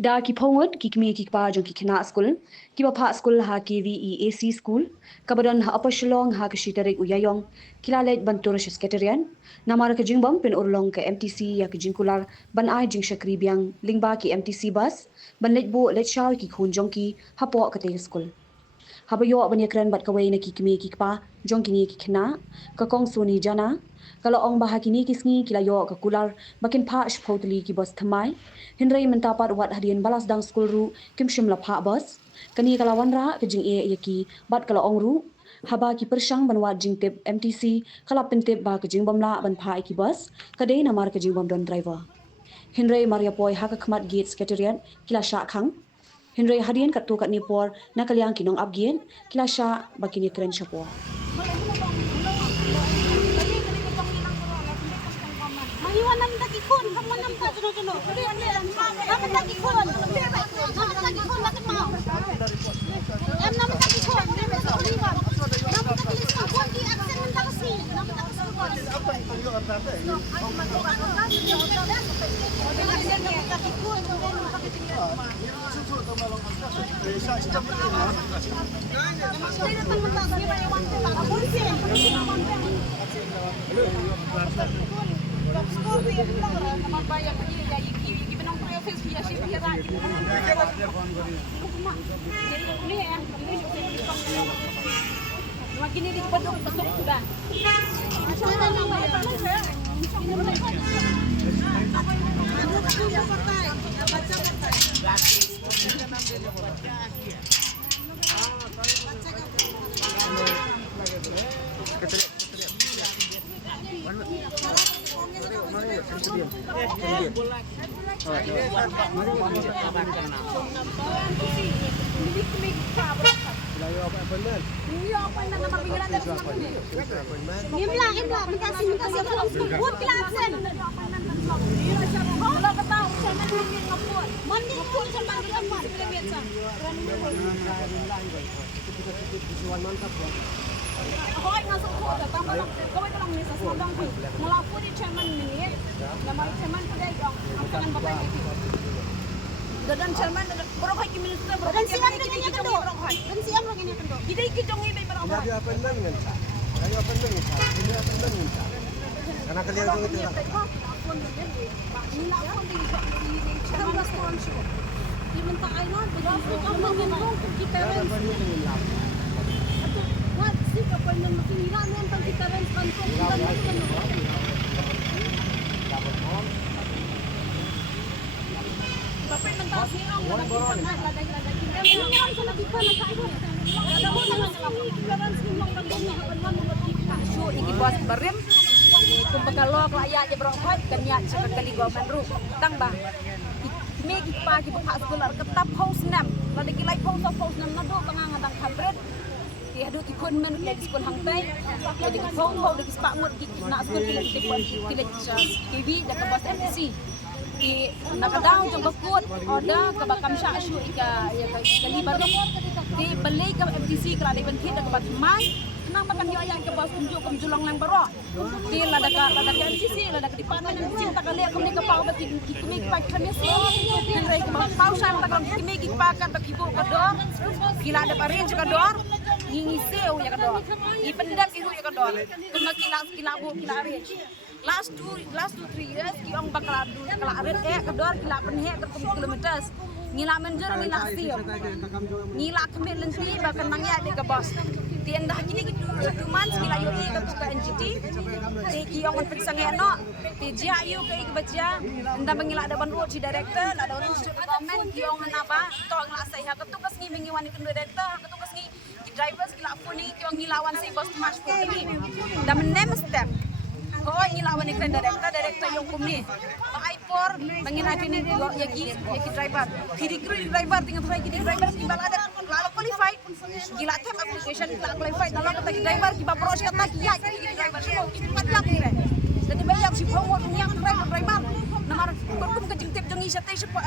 Da ki phongot ki kmi ki pa jong ki khina school ki ba pha school ha ki VEAC school kabadon ha apashlong ha ki shitare uyayong kilalet bantur shesketerian namara ka jingbam pen urlong ka MTC ya ki jingkular ban ai jing shakri biang lingba ki MTC bus ban let bo let shaw ki khun jong ki hapo ka te school habayo abani kran bat kawai na ki kmi ki pa jong ki ni ki khina ka kong suni jana kalau ong bahakini kisngi kila yo ka kular bakin pha shpotli ki bos thamai hinrei menta pat wat hadian balas dang school ru kim shim la pha bos kani kala wanra ka jing e yaki bat kala ong ru haba ki pershang banwat jing tep MTC kala pentep ba ka jing bamla ban pha ki bos kadai na mar ka jing bam don driver hinrei maria poi ha ka khmat gate skaterian kila sha khang hinrei hadian kat tu kat ni por na kalyang kinong abgien kila sha bakini kren shapo Maiwanan lagi kun, kamu nampak jono-jono. Kamu lagi kun, kamu lagi kun lagi mau. Em nama lagi kun, nama lagi kun di aksen mentang si, nama lagi makin ini dipaduk besok sudah. Imla, makasih buat kelasan. Kalau ketahu sama mungkin ngapun. Mending pun sama dengan mak biasa. Hoy masuk kota tambah kau itu lang nisa sudang tu. Melapu di chairman ni, nama chairman tu dia dong. Angkatan bapak itu. Dan chairman berapa ki minister berapa ki kita berapa. Dan siam lagi ni kendo. Kita jong ini berapa. Lagi apa dengan sa? Lagi apa dengan sa? Ini apa dengan sa? Karena kalian itu itu. Nila pun di chairman sponsor. Di mentah aina berapa kamu memang kita What sih appointment mesti nila ni tentang kita kantong kita ni. Bapak mentah sirang lada kita memang kalau kita nak tahu. Ada mana kita kan semua kantongnya apa Syu iki bos barim kung pagkalok laya je berangkat kanya sekali gua menru tang ba me ki pa ki pa sekolah ketap house nam lada ki lai house nam na do pangangatang kabret ki adu ki kun men ki sekolah hang tai jadi ki phone ho de ki spa ngot ki na sekolah ki pon ki le TV da ka bos MTC ki nakadaw jong bakut oda ka bakam sya Syu ika ya kalibar di beli ka MTC kala di bentit da ka bat mai nang makan yo ayang ke bos tunjuk kem julang lang baro di lada ka MTC lada ka di panan cinta kali aku ni ka pau bat kimi pa kami si nrai ka pau sam ta kam kimi ki pa kan ba kibu ka dor gila ada parin ka dor ngingi seu ya ka dor i pendam ibu ya ka dor kena kila bu kila arin last 2-3 years ki ong bakal dul kala arin ka dor kila penhe ke kilometers ngila menjer ngila siu ngila kemit lenti bahkan mangya de ka bos tiang dah kini gitu months ngila yo ka tuka NGT ti ki ong periksa ngeno ti jia yu ke baca nda mengila ada ban si director ada orang si komen ki ong napa to ngla sai ha ketukas ngi mengiwan ke director ketukas ngi ki drivers kila puni ki ong ngilawan si bos mas ini nda menem step ko ngilawan ni director yung kumni por mangina kini yaki driver driver tinggal try kini driver ki balada lalu qualified gila tem application gila qualified dalam kata driver ki ba pros kata ki ya ki driver semua ki padlak ni re jadi banyak si promote yang driver namar berkum ke jengtip jengi sate siapa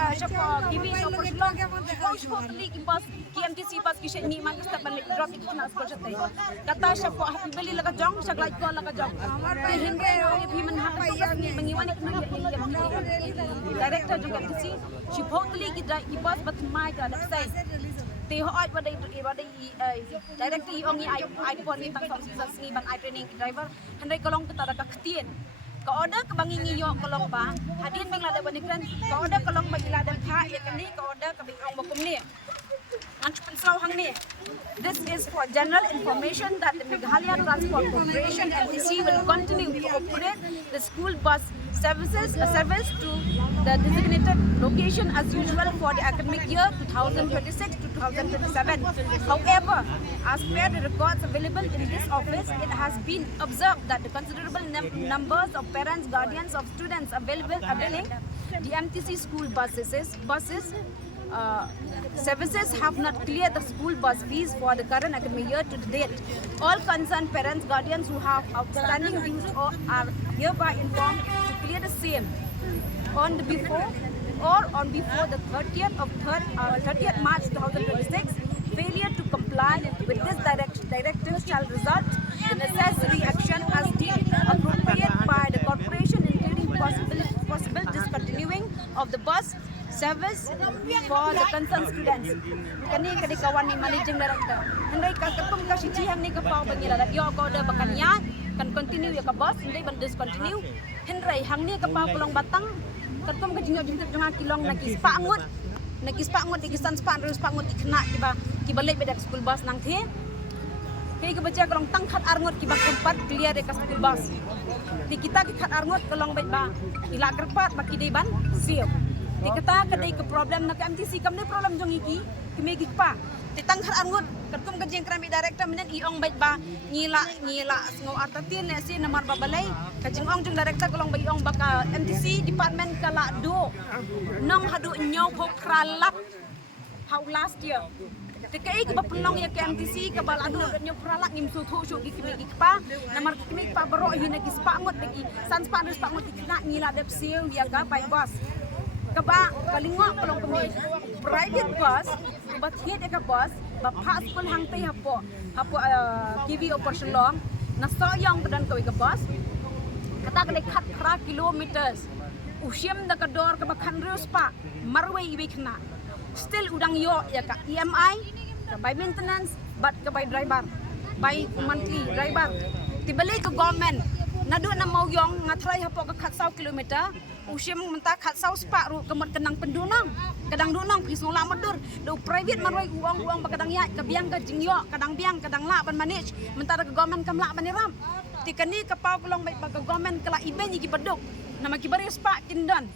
TV super vlog host tali ki pas ki MTC pas ki sheni man step balik drop ki na sport sate kata siapa beli laga jong sak like ko laga jong hinde bhi man hak mengiwan director juga kisi supposedly kita ibas batmai ka daksai te ho ai pada director ong ai pon ni tang som season ni ban ai training driver handai kolong kita ada ketien ka order ke bangi ngiyo kolong ba hadin bang lada banikran ka order kolong bagi lada tha ya kani ka order ka bang bakum ni Anchupan Saw hang ni. This is for general information that the Meghalaya Transport Corporation MTC will continue to operate the school bus service to the designated location as usual for the academic year 2026 to 2027. However, as per the records available in this office, it has been observed that the considerable numbers of parents, guardians of students availing the MTC school buses services have not cleared the school bus fees for the current academic year to date. All concerned parents, guardians who have outstanding dues are hereby informed to clear the same on before the 30th March 2026. Failure to comply with this directive shall result in necessary action as deemed appropriate by the corporation, including possible discontinuing of the bus service for the concerned students. Kani kadi kawan ni managing director. Andai kakum ka sijihan ni ka pau bangila da yo ko da bakanya kan continue ya ka boss andai ban discontinue. Hendrai hang ni ka pau kolong batang kakum ka jingyo jingtip janga kilong na kispa ngut dikisan span rus pangut ikna kiba lek bedak school bus nang the. Kay ka baca kolong tangkhat arngot kiba keempat clear de ka school bus. Di kita ki khat arngot kolong bet ba ila kerpat baki deban siap. Di kata kadai ke problem nak MTC kam ni problem jong iki kimegi pa ti tangkhat angut kadkum kajeng krami director menen iong bait ba ngila ngo artatin le si namar babalay kajeng ong jong director kolong ba iong baka MTC department kala do nong hadu nyaw pho kralap how last year Tikai ke bapelong ya ke MTC ke balado nyo pralak ngim su thu su kimegi pa namar kimegi pa baro hina kispa ngot bagi sans panus pa ngot ikna ngila dep siu ya ga pai bos kaba kalingwa kolong kami private bus but here ka bus bapa school hang tei hapo kiwi operation long na soyong tedan kawi ka bus kata kadai khat kra kilometers usiam da kador ka bakhan reus pa marway iwi khna still udang yo ya ka EMI ka by maintenance but ka by driver by monthly driver tibali ka government nadu na mau yong ngatrai hapo ka khat 100 kilometer usiam menta khat 100 spa ru kemot kenang pendunang kadang dunang pisong la madur do private marway uang bakadang ya ka biang ka jingyo kadang biang kadang la ban manage mentara ka government kam la ban ram tikani ka pau kolong bai ka government kala iben gi beduk nama ki bari spa kindan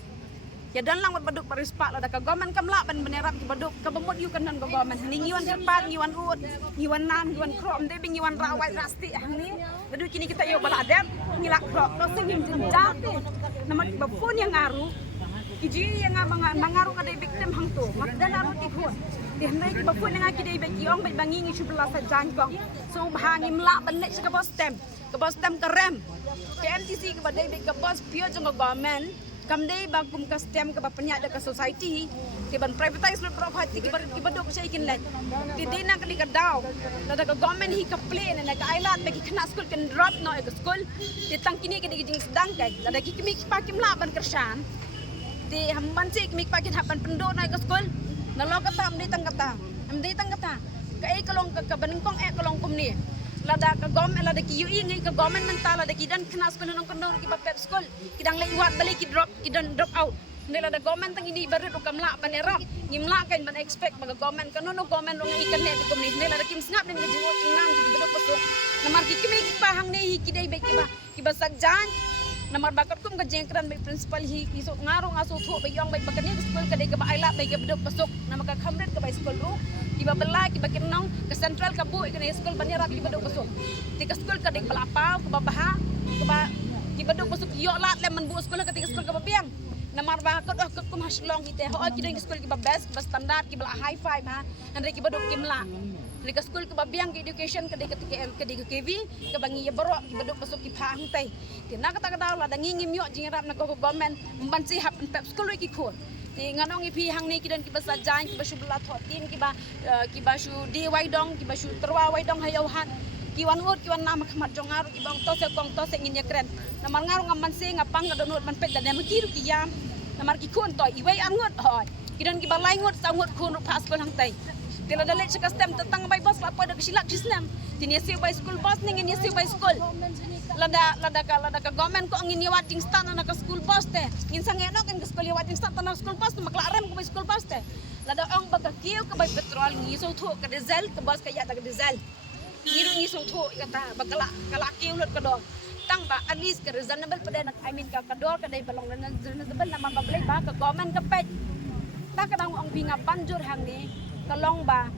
ya dan lang baduk paris pak la ka government kam la ban benerap ki baduk ka bemut yu kanan ka government ni ngiwan kerpat ngiwan ut ngiwan nan ngiwan krom de ngiwan rawai rasti ni dadu kini kita yo baladem ngilak krok do sing jate nama ki bapun yang ngaru kiji yang mangaru ka de victim hang tu magdan aru ti khon di hendai ki bapun yang ki de beki ong bai bangi ngi subla sa jangkong so bahangi mla banle ka bos tem ka rem ke MTC ka badai ka bos pio jong government kamdei bagum ka stem ka bapanya da ka society ke ban privatize lo property ki badok sa ikin let ti dina ka ka daw da ka government hi ka plane na ka island bagi kena school kan drop no ka school ti tang kini ka diging sedang kay da ki kimi pa kim laban kersan ti hamban si kimi pa kin haban pendo na ka school na lo ka tam di tang kata ka ai kalong ka baningkong kalong kumni lada ka government lada ki UI ngai ka government mentala da kidan kena school nang kono ki pep school kidang lai wat balik ki kidan drop out nila da government tang ini baru do kamla panerap ngimla kan ban expect mga government kanu no government ro ngai ikan ne di komni nila da kim snap den gaji wot ngam di bedo ko namar ki kimi ki pahang ne hi kidai be ki ba sagjan namar bakat kum ka jengkran be principal hi ki so ngaro ngaso thu be yong be bakani school ka dai ka ba aila be ka bedo pasok nama ka khamret ka ba school ro kiba belai kiba kinong ke central ka bu ikane school banira kiba do pasok ti ka school ka ding balapa ka babaha kiba do pasok yo lat lemon bu school ka ti school ka babiang namar ba ka do kum haslong ite ho ki ding school kiba best kiba standard kiba high five ha andre kiba do kimla ni ka school ka babiang ki education ka ding ka KV ka bangi ya baro kiba do pasok ki phang tai ti na kata daw la dangi ngim yo jingrap na ko government mbansi hap pep school ki khor ti nganong ipi hang ni kidan kiba sajan kiba subla thotin kiba shu di waidong kiba shu terwa waidong hayauhan kiwan nama kamat jongar ibang tose kong tose ngin yakren namar ngaru ngaman se ngapang ngadonut man pet dan makiru kiyam namar ki kun toy iwai angut hoy kidan ki balai ngut sangut kun pas ko hang tai tila dalet sa kastem tatang bay bos lapo da silak jisnam tinesi bay school bos ning ngin bay school lada ka government ko angin yawating stan na ka school bus te ngin sangeno kan ka school yawating stan na school bus maklarem ko bay school bus te lada ang bagakiyo ka bay petrol ngiso thu ka diesel ka bus kaya ta diesel ngiru ngiso thu kata bagala kalaki ulot ka do tang ba at least ka reasonable pa din I mean ka kador ka day balong na reasonable na mabablay ba ka government ka pet ta ka dang ang binga banjur hang ni kalong ba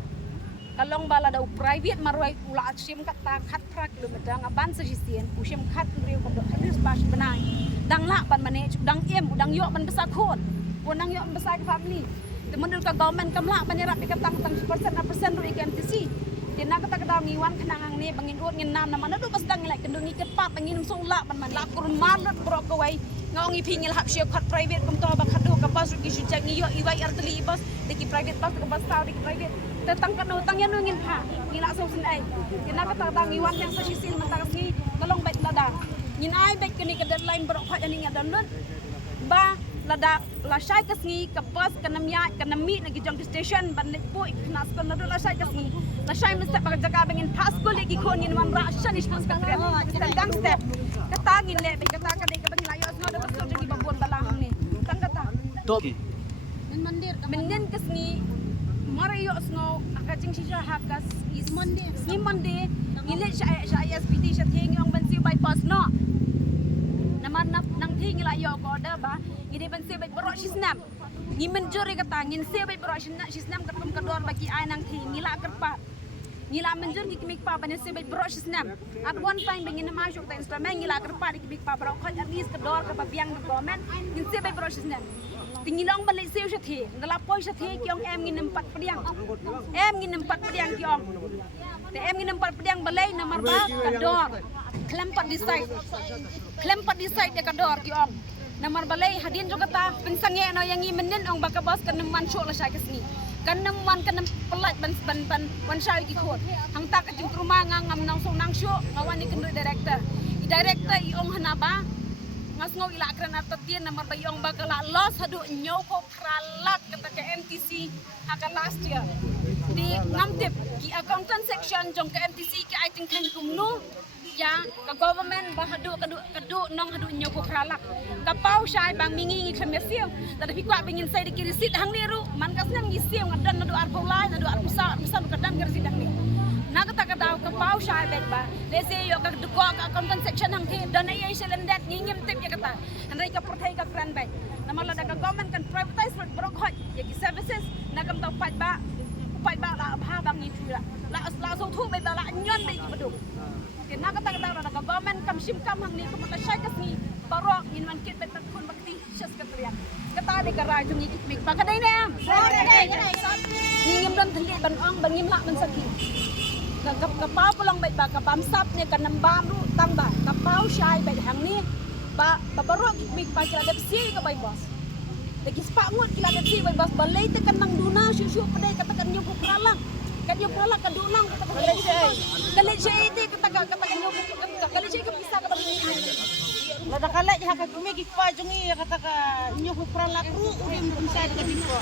la daw private marway ula at sim kata khat pra kilometer nga ban sa jisien usim khat riu ko hadis bas banai dang la ban manage dang em dang yo ban besa khon dang yo besa family temen ka government kamla banira pikatang tang persen ru KMTC tina kata daw ngiwan kanang ni bangin ut ngin nam na do bas dang like kendungi ke pap bangin sung la ban man la kurman lot bro ko wai ngong i pingil hap sio khat private kum to ba khadu ka pas ru ki sujak ni yo iwai artli bas de ki private bas ka bas taw de ki private tetang kan utang yan ngin pa ngila so sin ai tina kata daw ngiwan yang sa sisil matakas ni tolong bait lada ngin ai bait kini ka deadline bro khat ani ngadon ba lada la syai kasngi ka bus kanami nagi jong station banlit po iknas ko nado la syai kasngi la syai mesti pag jaga bengin pasko lagi ko ngin man ra sya ni spons ka tang step katangin le kata ka dai ka bengin layo no da baso jagi babon balang ni tang kata Top. menden kasngi marayo sno akajing sisya hakas is monday ngile sya SPT sya thing ang bansi bypass no naman nang thing layo ko da ba ngide ban sebay bro sisnam ngi menjuri kata ngin sebay bro sisnam katum kador bagi ai nang thing ngila kerpa ngila menjur ki kimik pa ban sebay bro sisnam at one time bengin masuk ta instrument ngila kerpa di kimik pa bro khol at least kador ka biang ng government ngin sebay bro sisnam tingilong balik siu sa thi ngala poi sa thi kyong em ngin empat pediang kyong te em ngin empat pediang balai namar ba kador klempat decide de kador kyong namar balai hadin juga ta pensange no yang i menden ong baka bos kan man show la sya kasni kan man kan pelat ban wan sya ki khot hang tak ka jing rumah ngam nang song nang show ngawan ni kendoi director i ong hana ba ngas ngau ila kran atatian namar ba ong baka la los hadu nyau ko pralak kata ke MTC haka last year di ngamtip ki accountant section jong ke MTC ki I think kan kumnu ya ka government ba hadu nong hadu nyo ko pralak ka pau syai bang mingi ngi khamesiu tadapi kwa bingin sai dikiri sit hang niru man kasna ngi siu ngadan nadu arpo lai nadu arpo sa kadan kersi dang ni na kata daw ka pau syai bet ba lese yo ka duko ka accountant section hang thi dan ay silendet ngingim tip ya kata andai ka perthai ka kran bet namala da ka government kan privatize for brokhot ya ki services na kam taw pat ba la bha bang ni chula la so thu bet la nyon be ki beduk kena kata na government kam sim kam hang ni ko mata syai kasni barok in man kit bet kun bakti syas katrian kata de garaj ngi ikmik pa kadai na am ngim don thli ban ong bangim la man sakhi kapau pulang bet ba kapam sap ne kanam bam ru tang ba kapau syai bet hang ni ba barok ikmik pa kira dep si ka bai bos de kispa ngut kila dep si bai bos balai te kanang duna syu padai katakan nyu ko kralang kan yung pala kadulang kata kalitsay kata kalitsay ka bisa ka bagay Lada kala ya ka kumigik pa jungi kata ka inyo ko pralak ru udim bisa ka dito.